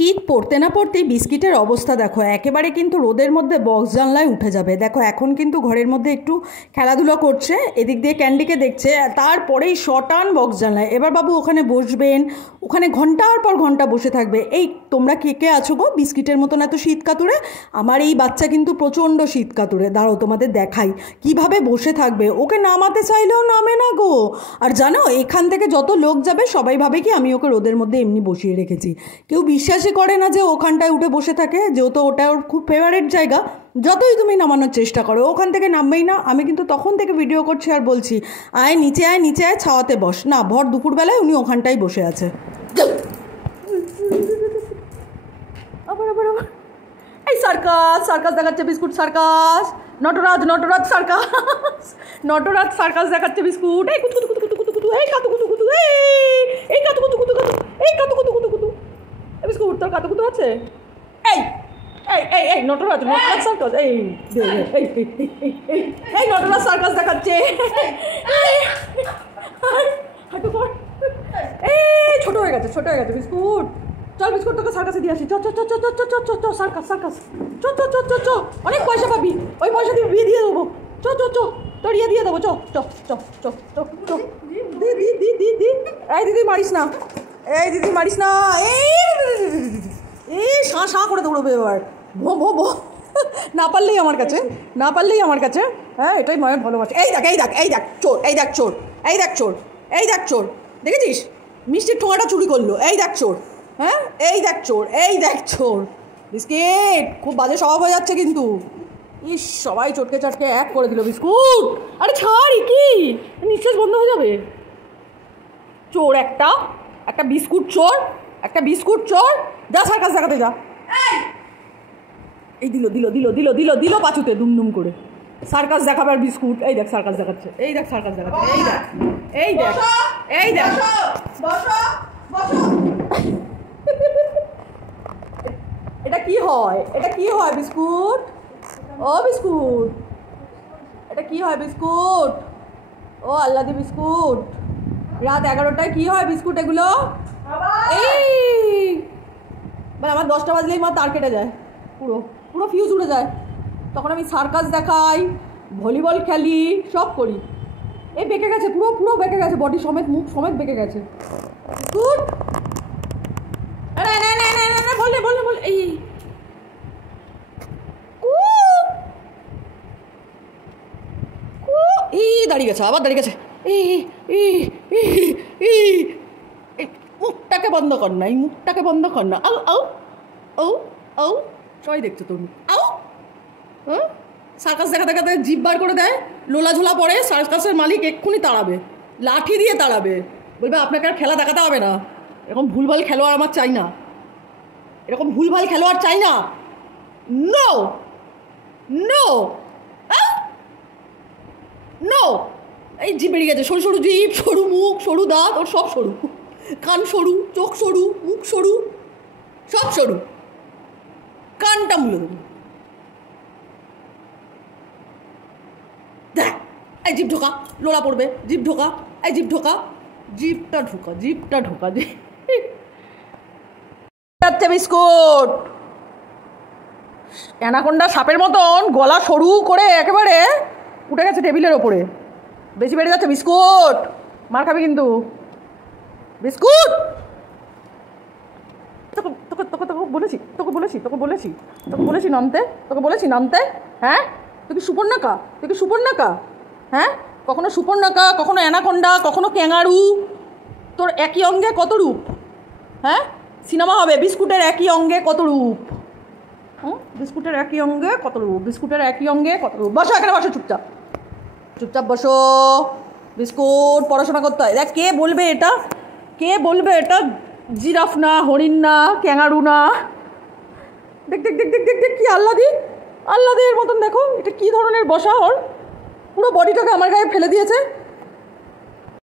শীত পড়তে না পড়তেই বিস্কিটের অবস্থা দেখো, একেবারে কিন্তু রোদের মধ্যে বক্স জানলায় উঠে যাবে। দেখো এখন কিন্তু ঘরের মধ্যে একটু খেলাধুলা করছে, এদিক দিয়ে ক্যান্ডিকে দেখছে, তারপরেই শটান বক্স জানলায়। এবার বাবু ওখানে বসবেন, ওখানে ঘন্টার পর ঘন্টা বসে থাকবে। এই তোমরা কে কে আছো গো বিস্কিটের মতন এত শীত কাতুরে? আমার এই বাচ্চা কিন্তু প্রচণ্ড শীত কাতুরে, দাঁড়াও তোমাদের দেখাই কিভাবে বসে থাকবে। ওকে নামাতে চাইলেও নামে না গো। আর জানো এখান থেকে যত লোক যাবে সবাই ভাবে কি আমি ওকে রোদের মধ্যে এমনি বসিয়ে রেখেছি। কেউ বিশ্বাসই করে না যে ওখানটায় উঠে বসে থাকে, যেহেতু ওটা ওর খুব ফেভারিট জায়গা। যতই তুমি নামানোর চেষ্টা করো ওখান থেকে নামবেই না। আমি কিন্তু তখন থেকে ভিডিও করছি আর বলছি আয় নিচে আয় নিচে আয়, ছাওয়াতে বস। না, ভর দুপুরবেলায় উনি ওখানটাই বসে আছে। আবার আবার আবার এই সার্কাস সার্কাস দেখাচ্ছে biscuit, circus Nataraj Nataraj circus Nataraj circus দেখাচ্ছে বিস্কুট। এই কুতু কুতু কুতু কুতু কুতু, এই কাতু কুতু কুতু, এই কাতু কুতু কুতু কুতু, এই কাতু কুতু কুতু কুতু। বিস্কুট তোর কাতু কুতু আছে? এই এই এই এই নটরাজ নটরাজ সার্কাস, এই এই নটরাজ সার্কাস দেখাচ্ছে। হাঁটু কর, এই ছোট হয়ে গেছে ছোট হয়ে গেছে বিস্কুট। চল বিস্কুট তোকে সার্কাসে দিয়ে আসি। চ চ চ চ চ চ চ চ সার্কাস সার্কাস, চ চ চ চ চ। অনেক পয়সা পাবি, ওই পয়সা দিয়ে বিয়ে দিয়ে দেবো। চ চ চ তোর ইয়ে দিয়ে দেবো। চ চ চ চ চ চ দি দি দি দি দি। এই দিদি মারিস না, এই দিদি মারিস না। এই শাঁ শাঁ করে দৌড়বে এবার, ভো ভো ভো। না পারলেই আমার কাছে, না পারলেই আমার কাছে। হ্যাঁ এটাই মায়ের ভালোবাসে। এই দেখ এই দেখ এই দেখ চোর, এই দেখ চোর, এই দেখ চোর, এই দেখ চোর। দেখেছিস মিষ্টির ঠোঙাটা চুরি করলো, এই দেখ চোর। হ্যাঁ এই দেখ চোর, এই দেখ চোর। বিস্কিট খুব বাজে স্বভাব হয়ে যাচ্ছে কিন্তু। ইস সবাই চটকে চটকে এক করে দিল বিস্কুট। আরে ছাড় কি, নিঃশ্বাস বন্ধ হয়ে যাবে। চোর একটা, একটা বিস্কুট চোর, একটা বিস্কুট চোর। যা সার্কাস দেখাতে যা। এই দিল দিল দিল দিল দিল দিল পাঁচুতে দুমদুম করে। সার্কাস দেখাবার বিস্কুট, এই দেখ সার্কাস দেখাচ্ছে, এই দেখ সার্কাস দেখাচ্ছে, এই দেখ এই দেখ এই দেখ। এটা কি হয়, এটা কি হয় বিস্কুট? ও বিস্কুট এটা কি হয় বিস্কুট? ও আল্লাদি বিস্কুট, রাত 11টায় কি হয় বিস্কুট এগুলো? এই মানে আমার 10টা বাজলেই মা তার কেটে যায়, পুরো পুরো ফিউজ উড়ে যায়। তখন আমি সার্কাস দেখাই, ভলিবল খেলি, সব করি। এই বেঁকে গেছে, পুরো পুরো বেঁকে গেছে, বডি সমেত মুখ সমেত বেঁকে গেছে। গুড বলে বলে বলে এই দাঁড়িয়ে গেছে, আবার দাঁড়িয়ে গেছে। মুখটাকে বন্ধ কর না, এই মুখটাকে বন্ধ কর না। আউ আউ আউ আউ সবাই দেখছো তোর মুখ। আউ হ্যাঁ সার্কাস দেখা দেখাতে জিভ বার করে দেয়, লোলা ঝোলা পড়ে। সার্কাসের মালিক এক্ষুনি তাড়াবে, লাঠি দিয়ে তাড়াবে, বলবে আপনাকে আর খেলা দেখাতে হবে না। এরকম ভুলভাল খেলোয়াড় আমার চাই না, এরকম ভুলভাল খেলোয়াড় চাই না। No no no. এই জিভ বেরিয়ে গেছে, সরু সরু জিভ, সরু মুখ, সরু দাঁত, ওর সব সরু, কান সরু, চোখ সরু, মুখ সরু, সব সরু, কানটা মুলে দেবো। দেখ এই জিভ ঢোকা, লোলা পড়বে, জিভ ঢোকা, এই জিভ ঢোকা, জিভটা ঢোকা, জিভটা ঢোকা। যাচ্ছে বিস্কুট, অ্যানাকোন্ডা সাপের মতন গলা সরু করে একেবারে উঠে গেছে টেবিলের ওপরে। বেশি বেড়ে যাচ্ছে বিস্কুট, মার খাবি কিন্তু বিস্কুট। তোকে তোকে তোকে তোকে বলেছি, তোকে বলেছি, তোকে বলেছি, তোকে বলেছি নামতে, তোকে বলেছি নামতে। হ্যাঁ তুই কি সুপর্ণাকা, তুই কি সুপর্ণাকা? হ্যাঁ কখনো সুপর্ণাকা, কখনো অ্যানাকোন্ডা, কখনো ক্যাঙ্গারু। তোর একই অঙ্গে কত রূপ। হ্যাঁ সিনেমা হবে বিস্কুটের একই অঙ্গে কত রূপ। বিস্কুটের একই অঙ্গে কত রূপ, বিস্কুটের একই অঙ্গে কত রূপ। বসো এখানে, বসো চুপচাপ, চুপচাপ বসো। বিস্কুট পড়াশোনা করতে হয়। দেখ কে বলবে এটা, কে বলবে এটা জিরাফ না, হরিণ না, ক্যাঙ্গারু না। দেখ দেখ দেখ দেখ দেখ দেখ কি আল্লাদি, আল্লাদের মতন দেখো। এটা কি ধরনের বসা ওর, পুরো বডিটাকে আমার গায়ে ফেলে দিয়েছে।